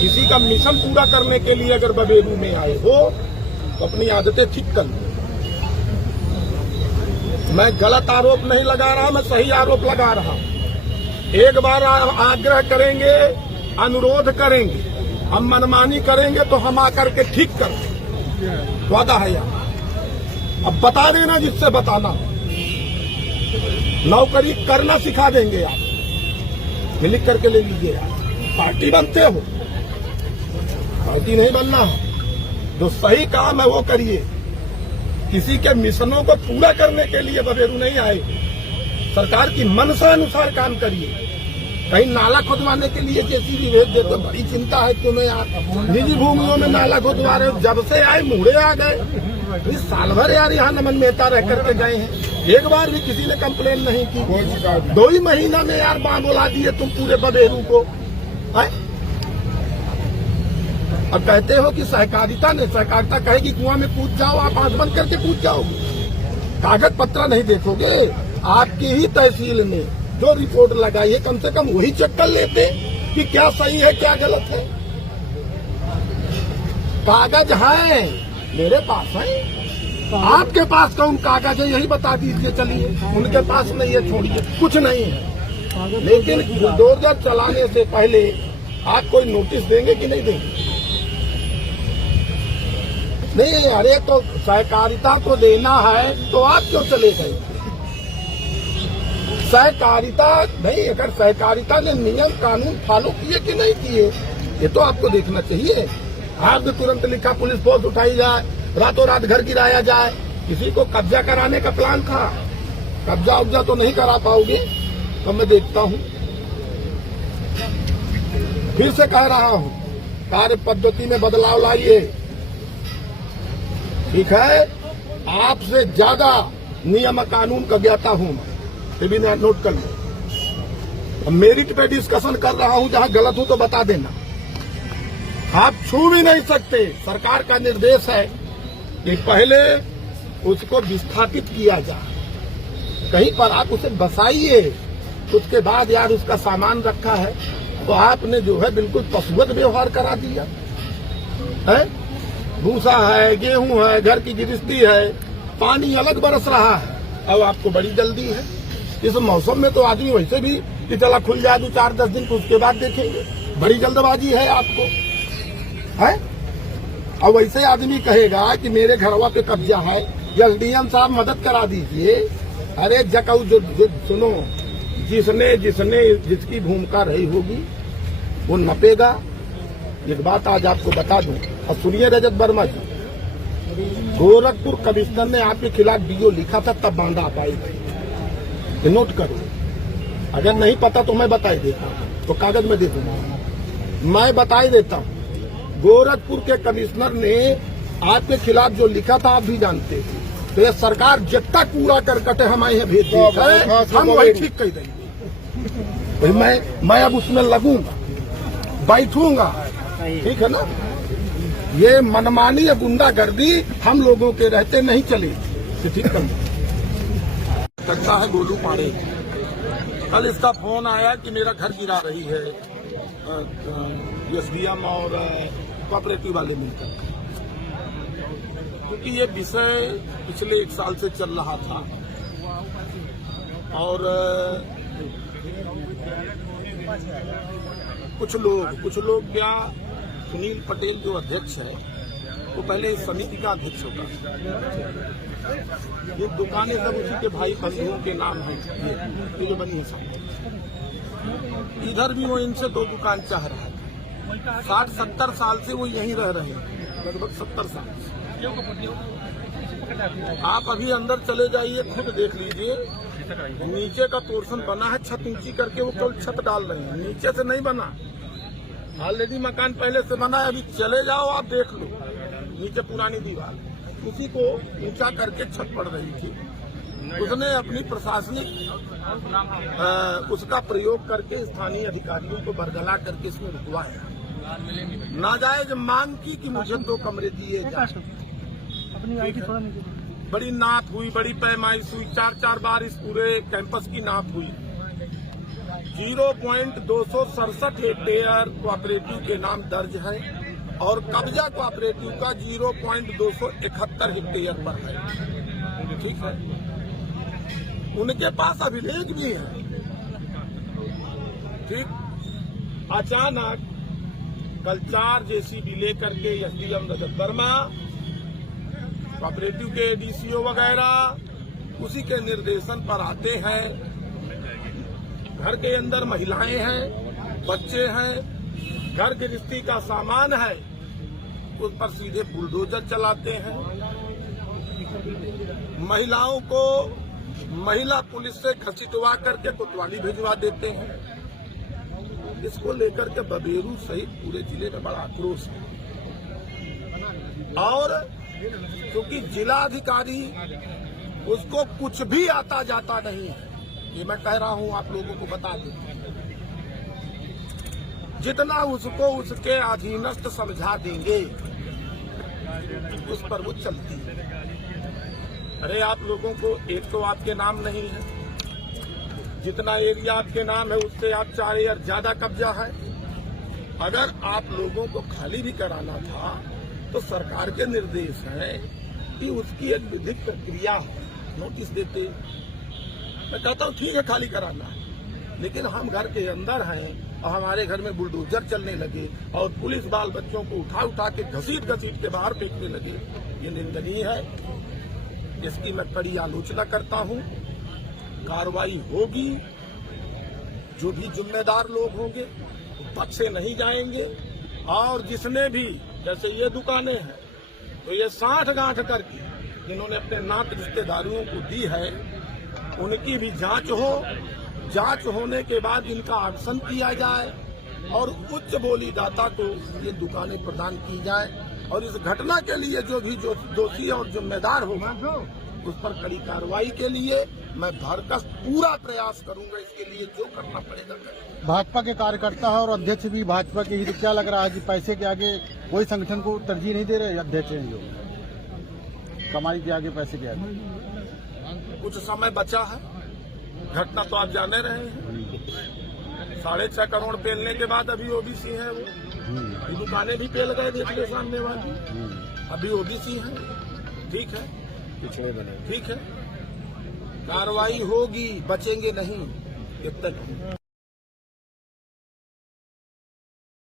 किसी का मिशन पूरा करने के लिए अगर बबेरू में आए हो तो अपनी आदतें ठीक कर लो। मैं गलत आरोप नहीं लगा रहा, मैं सही आरोप लगा रहा हूं। एक बार आग्रह करेंगे, अनुरोध करेंगे, हम मनमानी करेंगे तो हम आकर के ठीक कर देंगे, वादा है यार। अब बता देना जिससे बताना, नौकरी करना सिखा देंगे आप, लिख करके ले लीजिए यार। पार्टी बनते हो, पार्टी नहीं बनना है। जो सही काम है वो करिए। किसी के मिशनों को पूरा करने के लिए बबेरू नहीं आए, सरकार की मनसा अनुसार काम करिए। कहीं नाला खुदवाने के लिए जेसीबी भेज देते, बड़ी चिंता है क्यों यार। निजी भूमियों में नाला खुदवा रहे, जब से आए मुड़े आ गए। इस साल भर यार यहाँ नमन मेहता रह करके गए हैं, एक बार भी किसी ने कंप्लेन नहीं की। 2 ही महीना में यार बांध बुला दिए तुम पूरे बबेरू को। अब कहते हो कि सहकारिता ने, सहकारिता कहेगी कुआं में कूद जाओ, आप आंख बंद करके कूद जाओगे, कागज पत्र नहीं देखोगे। आपकी ही तहसील ने जो रिपोर्ट लगाई है, कम से कम वही चेक कर लेते कि क्या सही है क्या गलत है। कागज है मेरे पास है, आपके पास कौन कागज है यही बता दीजिए। चलिए, उनके पास नहीं है, छोड़िए, कुछ नहीं है। लेकिन बुलडोजर चलाने से पहले आप कोई नोटिस देंगे कि नहीं देंगे? नहीं, अरे तो सहकारिता को देना है तो आप क्यों चले गए? सहकारिता नहीं, अगर सहकारिता ने नियम कानून फॉलो किए कि नहीं किए, ये तो आपको देखना चाहिए। आपने तुरंत लिखा पुलिस फोर्स उठाई जाए, रातों रात घर गिराया जाए। किसी को कब्जा कराने का प्लान था, कब्जा उब्जा तो नहीं करा पाओगे। तो मैं देखता हूं, फिर से कह रहा हूं, कार्य पद्धति में बदलाव लाइए। ठीक है, आपसे ज्यादा नियम कानून का ज्ञाता हूं, ये भी नोट कर लो। मेरिट पे डिस्कशन कर रहा हूं, जहां गलत हूं तो बता देना। आप छू भी नहीं सकते। सरकार का निर्देश है कि पहले उसको विस्थापित किया जाए, कहीं पर आप उसे बसाइए, उसके बाद यार उसका सामान रखा है तो आपने जो है बिल्कुल पशुवत व्यवहार करा दिया है। भूसा है, गेहूं है, घर की गृहस्थी है, पानी अलग बरस रहा है। अब आपको बड़ी जल्दी है। इस मौसम में तो आदमी वैसे भी कि चला खुल जाए 2-4-10 दिन, तो उसके बाद देखेंगे। बड़ी जल्दबाजी है आपको, है। और वैसे आदमी कहेगा कि मेरे घरवा पे कब्जा है, एसडीएम साहब मदद करा दीजिए। अरे जकाऊ सुनो, जिसकी भूमिका रही होगी वो नपेगा। एक बात आज आपको बता दूं, और सुनिए रजत वर्मा जी, गोरखपुर कमिश्नर ने आपके खिलाफ डीओ लिखा था, तब बांधा आप आई थी। नोट करो, अगर नहीं पता तो मैं बता ही देता हूं, तो कागज में दे दूंगा। मैं बता ही देता हूं, गोरखपुर के कमिश्नर ने आपके खिलाफ जो लिखा था आप भी जानते थे। तो ये सरकार जब तक कूड़ा करकट हम आए हैं भेज दें, हम वही ठीक कह देंगे। मैं अब उसमें लगूंगा, बैठूंगा, ठीक है ना। ये मनमानी या गुंडागर्दी हम लोगों के रहते नहीं चली, ठीक कर सकता है। गोलू पाड़े, कल इसका फोन आया कि मेरा घर गिरा रही है एसडीएम और कोऑपरेटिव वाले मिलकर, क्योंकि ये विषय पिछले 1 साल से चल रहा था। और कुछ लोग क्या, सुनील पटेल जो अध्यक्ष है वो पहले इस समिति का अध्यक्ष होता है। ये दुकानें सब उसी के भाई बंधुओं के नाम है, ये जो बनी है सब। इधर भी वो इनसे 2 दुकान चाह रहा है। 60-70 साल से वो यहीं रह रहे हैं, लगभग 70 साल से। आप अभी अंदर चले जाइए, खुद देख लीजिए। नीचे का पोर्शन बना है, छत ऊंची करके वो केवल छत डाल रहे हैं, नीचे से नहीं बना। ऑलरेडी मकान पहले से बना है, अभी चले जाओ आप देख लो, नीचे पुरानी दीवार, उसी को ऊंचा करके छत पड़ रही थी। उसने अपनी प्रशासनिक उसका प्रयोग करके स्थानीय अधिकारियों को बरगला करके इसमें रुकवाया। नाजायज मांग की कि मुझे 2 कमरे दिए जाए। बड़ी नाप हुई, बड़ी पैमाइश हुई, 4-4 बार इस पूरे कैंपस की नाप हुई। 0.267 हेक्टेयर कोऑपरेटिव के नाम दर्ज है और कब्जा कोऑपरेटिव का 0.271 हेक्टेयर पर है। ठीक है, उनके पास अभिलेख भी है। ठीक, अचानक कल 4 जेसीबी लेकर के एसडीएम रजत वर्मा, कोऑपरेटिव के डीसीओ वगैरह उसी के निर्देशन पर आते हैं। घर के अंदर महिलाएं हैं, बच्चे हैं, घर गृहस्थी का सामान है, उस पर सीधे बुलडोजर चलाते हैं। महिलाओं को महिला पुलिस से घसीटवा करके कोतवाली भिजवा देते हैं। इसको लेकर के बबेरू सहित पूरे जिले में बड़ा आक्रोश है। और क्योंकि जिलाधिकारी उसको कुछ भी आता जाता नहीं है, ये मैं कह रहा हूं, आप लोगों को बता दूं। जितना उसको उसके अधीनस्थ समझा देंगे उस पर वो चलती है। अरे आप लोगों को एक तो आपके नाम नहीं है, जितना एरिया आपके नाम है उससे आप 4 या ज्यादा कब्जा है। अगर आप लोगों को खाली भी कराना था तो सरकार के निर्देश है कि उसकी एक विधिक प्रक्रिया नोटिस देते। मैं कहता हूँ ठीक है खाली कराना है, लेकिन हम घर के अंदर हैं और हमारे घर में बुलडोजर चलने लगे और पुलिस बाल बच्चों को उठा उठा के घसीट के बाहर फेंकने लगे। ये निंदनीय है, इसकी मैं कड़ी आलोचना करता हूँ। कार्रवाई होगी, जो भी जिम्मेदार लोग होंगे बख्शे नहीं जाएंगे। और जिसने भी, जैसे ये दुकानें हैं तो ये 60 गांठ करके जिन्होंने अपने नात रिश्तेदारियों को दी है, उनकी भी जांच हो। जांच होने के बाद इनका एक्शन किया जाए और उच्च बोलीदाता को ये दुकानें प्रदान की जाए। और इस घटना के लिए जो भी दोषी और जिम्मेदार होगा उस पर कड़ी कार्रवाई के लिए मैं भरसक पूरा प्रयास करूंगा। इसके लिए जो करना पड़ेगा करेंगे। भाजपा के कार्यकर्ता है और अध्यक्ष भी भाजपा के ही, तो क्या लग रहा है कि पैसे के आगे कोई संगठन को तरजीह नहीं दे रहे? अध्यक्ष हैं जो कमाई के आगे, पैसे के आगे। कुछ समय बचा है, घटना तो आप जाने रहे हैं। 6.5 करोड़ पेलने के बाद अभी ओबीसी है वो, दुकानें भी पेल गए देखने सामने वाली, अभी ओबीसी है। ठीक है, ठीक है, कार्रवाई होगी, बचेंगे नहीं जब तक।